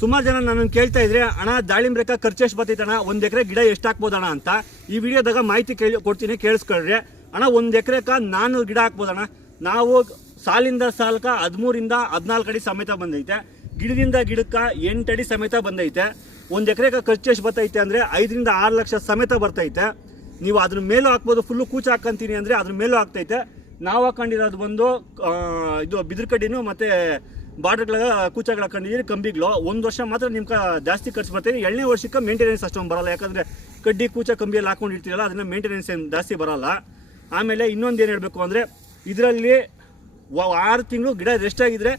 ಸುಮಾರು ಜನ ನನ್ನನ್ನು ಕೇಳ್ತಾ ಇದ್ರೆ ಅಣ್ಣ ದಾಳಿಂಬೆ ಖರ್ಚು ಎಷ್ಟು ಬರ್ತೈತಣ್ಣ, 1 ಎಕರೆ ಗಿಡ ಎಷ್ಟು ಹಾಕ್ಬೋದಣ್ಣ ಅಂತ. ಈ ವಿಡಿಯೋದಾಗ ಮಾಹಿತಿ ಕೊಡ್ತೀನಿ, ಕೇಳಿಸ್ಕೊಳ್ರಿ ಅಣ್ಣ. 1 ಎಕರೆಕ 400 ಗಿಡ ಹಾಕ್ಬೋದಣ್ಣ. ನಾವು ಸಾಲಿಂದ ಸಾಲಕ 13ರಿಂದ 14 ಅಡಿ ಸಮೇತ ಬಂದೈತೆ, ಗಿಡದಿಂದ ಗಿಡಕ್ಕೆ 8 ಅಡಿ ಸಮೇತ ಬಂದೈತೆ. 1 ಎಕರೆಕ ಖರ್ಚು ಎಷ್ಟು ಬರ್ತೈತೆ ಅಂದರೆ 5ರಿಂದ 6 ಲಕ್ಷ ಸಮೇತ ಬರ್ತೈತೆ. ನೀವು ಅದ್ರ ಮೇಲೂ ಹಾಕ್ಬೋದು, ಫುಲ್ಲು ಕೂಚು ಹಾಕಂತೀನಿ ಅಂದರೆ ಅದ್ರ ಮೇಲೂ ಆಗ್ತೈತೆ. ನಾವು ಹಾಕೊಂಡಿರೋದು ಬಂದು ಇದು ಬಿದಿರು ಕಡ್ಡಿನೂ ಮತ್ತು ಬಾರ್ಡರ್ಗಳ ಕೂಚಾಗಳು ಹಾಕೊಂಡಿದ್ದೀರಿ, ಕಂಬಿಗಳು. 1 ವರ್ಷ ಮಾತ್ರ ನಿಮ್ಗೆ ಜಾಸ್ತಿ ಖರ್ಚು ಬರ್ತೈತೆ. 2ನೇ ವರ್ಷಕ್ಕೆ ಮೇಂಟೆನೆನ್ಸ್ ಅಷ್ಟೊಂದು ಬರೋಲ್ಲ, ಯಾಕಂದರೆ ಕಡ್ಡಿ ಕೂಚ ಕಂಬಿಯಲ್ಲಿ ಹಾಕೊಂಡಿರ್ತೀರಲ್ಲ, ಅದನ್ನ ಮೇಂಟೆನೆನ್ಸ್ ಏನು ಜಾಸ್ತಿ ಬರೋಲ್ಲ. ಆಮೇಲೆ ಇನ್ನೊಂದು ಏನು ಹೇಳಬೇಕು ಅಂದರೆ, ಇದರಲ್ಲಿ 6 ತಿಂಗಳು ಗಿಡ ರೆಸ್ಟ್ ಆಗಿದ್ರೆ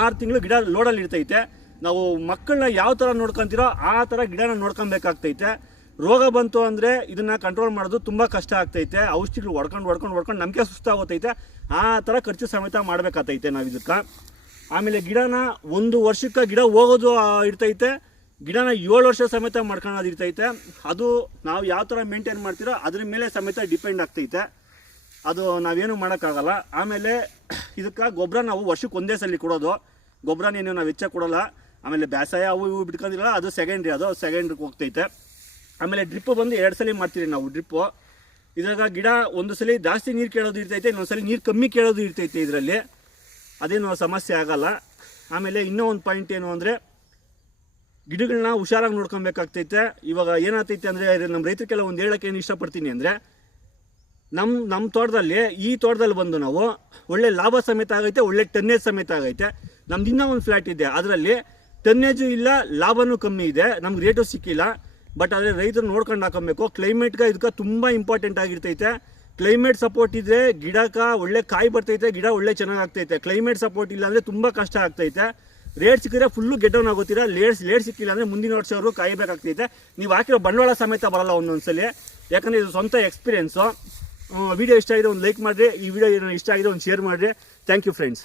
6 ತಿಂಗಳು ಗಿಡ ಲೋಡಲ್ಲಿ ಇರ್ತೈತೆ. ನಾವು ಮಕ್ಕಳನ್ನ ಯಾವ ಥರ ನೋಡ್ಕೊತೀರೋ ಆ ಥರ ಗಿಡನ ನೋಡ್ಕೊಬೇಕಾಗ್ತೈತೆ. ರೋಗ ಬಂತು ಅಂದರೆ ಇದನ್ನು ಕಂಟ್ರೋಲ್ ಮಾಡೋದು ತುಂಬ ಕಷ್ಟ ಆಗ್ತೈತೆ. ಔಷಧಿಗಳು ಹೊಡ್ಕೊಂಡು ನಮಗೆ ಸುಸ್ತಾಗೋತೈತೆ. ಆ ಥರ ಖರ್ಚು ಸಮೇತ ಮಾಡಬೇಕಾಗ್ತೈತೆ ನಾವು ಇದಕ್ಕೆ. ಆಮೇಲೆ ಗಿಡನ 1 ವರ್ಷಕ್ಕೆ ಗಿಡ ಹೋಗೋದು ಇರ್ತೈತೆ, ಗಿಡನ 7 ವರ್ಷ ಸಮೇತ ಮಾಡ್ಕೊಳ್ಳೋದು ಇರ್ತೈತೆ. ಅದು ನಾವು ಯಾವ ಥರ ಮೇಂಟೈನ್ ಮಾಡ್ತೀರೋ ಅದ್ರ ಮೇಲೆ ಸಮೇತ ಡಿಪೆಂಡ್ ಆಗ್ತೈತೆ. ಅದು ನಾವೇನು ಮಾಡೋಕ್ಕಾಗಲ್ಲ. ಆಮೇಲೆ ಇದಕ್ಕೆ ಗೊಬ್ಬರ ನಾವು ವರ್ಷಕ್ಕೆ 1ನೇ ಸಲ ಕೊಡೋದು, ಗೊಬ್ಬರನೇನು ನಾವು ಹೆಚ್ಚಾಗಿ ಕೊಡೋಲ್ಲ. ಆಮೇಲೆ ಬೇಸಾಯ ಅವು ಇವು ಬಿಟ್ಕೊಂಡಿರಲ್ಲ, ಅದು ಸೆಕೆಂಡ್ರಿಗೆ ಹೋಗ್ತೈತೆ. ಆಮೇಲೆ ಡ್ರಿಪ್ಪು ಬಂದು 2 ಸಲ ಮಾಡ್ತೀವಿ ನಾವು ಡ್ರಿಪ್ಪು. ಇದ್ರಾಗ ಗಿಡ ಒಂದು ಸಲ ಜಾಸ್ತಿ ನೀರು ಕೇಳೋದು ಇರ್ತೈತೆ, ಇನ್ನೊಂದು ಸಲ ನೀರು ಕಮ್ಮಿ ಕೇಳೋದು ಇರ್ತೈತೆ. ಇದರಲ್ಲಿ ಅದೇನು ಸಮಸ್ಯೆ ಆಗಲ್ಲ. ಆಮೇಲೆ ಇನ್ನೂ ಒಂದು ಪಾಯಿಂಟ್ ಏನು ಅಂದರೆ, ಗಿಡಗಳನ್ನ ಹುಷಾರಾಗಿ ನೋಡ್ಕೊಬೇಕಾಗ್ತೈತೆ. ಇವಾಗ ಏನಾಗ್ತೈತೆ ಅಂದರೆ, ನಮ್ಮ ರೈತರಿಗೆಲ್ಲ ಒಂದು ಹೇಳೋಕ್ಕೆ ಏನು ಇಷ್ಟಪಡ್ತೀನಿ ಅಂದರೆ, ನಮ್ಮ ತೋಟದಲ್ಲಿ ಈ ತೋಟದಲ್ಲಿ ಬಂದು ನಾವು ಒಳ್ಳೆ ಲಾಭ ಸಮೇತ ಆಗೈತೆ, ಒಳ್ಳೆ ಟನ್ನೇಜ್ ಸಮೇತ ಆಗೈತೆ. ನಮ್ದು ಇನ್ನೂ ಒಂದು ಫ್ಲ್ಯಾಟ್ ಇದೆ, ಅದರಲ್ಲಿ ಟನ್ನೇಜು ಇಲ್ಲ, ಲಾಭನೂ ಕಮ್ಮಿ ಇದೆ, ನಮ್ಗೆ ರೇಟು ಸಿಕ್ಕಿಲ್ಲ. ಬಟ್ ಆದರೆ ರೈತರು ನೋಡ್ಕೊಂಡು ಹಾಕೊಬೇಕು. ಕ್ಲೈಮೇಟ್ಗೆ ಇದಕ್ಕೆ ತುಂಬ ಇಂಪಾರ್ಟೆಂಟ್ ಆಗಿರ್ತೈತೆ. ಕ್ಲೈಮೇಟ್ ಸಪೋರ್ಟ್ ಇದ್ದರೆ ಗಿಡಕ್ಕೆ ಒಳ್ಳೆ ಕಾಯಿ ಬರ್ತೈತೆ, ಗಿಡ ಒಳ್ಳೆ ಚೆನ್ನಾಗಿ ಆಗ್ತೈತೆ. ಕ್ಲೈಮೇಟ್ ಸಪೋರ್ಟ್ ಇಲ್ಲ ಅಂದರೆ ತುಂಬ ಕಷ್ಟ ಆಗ್ತೈತೆ. ರೇಟ್ ಸಿಕ್ಕಿದ್ರೆ ಫುಲ್ಲು ಗೆಡ್ಡೌನ್ ಆಗೋತೀರಾ, ಲೇಟ್ ಸಿಕ್ಕಿಲ್ಲ ಅಂದರೆ ಮುಂದಿನ ವರ್ಷವರು ಕಾಯಬೇಕಾಗ್ತೈತೆ. ನೀವು ಹಾಕಿರೋ ಬಂಡವಾಳ ಸಮೇತ ಬರಲ್ಲ ಒಂದೊಂದ್ಸಲಿ, ಯಾಕಂದರೆ ಇದು ಸ್ವಂತ ಎಕ್ಸ್ಪೀರಿಯೆನ್ಸು. ವಿಡಿಯೋ ಇಷ್ಟ ಆಗಿದೆ ಒಂದು ಲೈಕ್ ಮಾಡಿರಿ, ಈ ವಿಡಿಯೋ ಇಷ್ಟ ಆಗಿದೆ ಒಂದು ಶೇರ್ ಮಾಡಿರಿ. Thank you friends.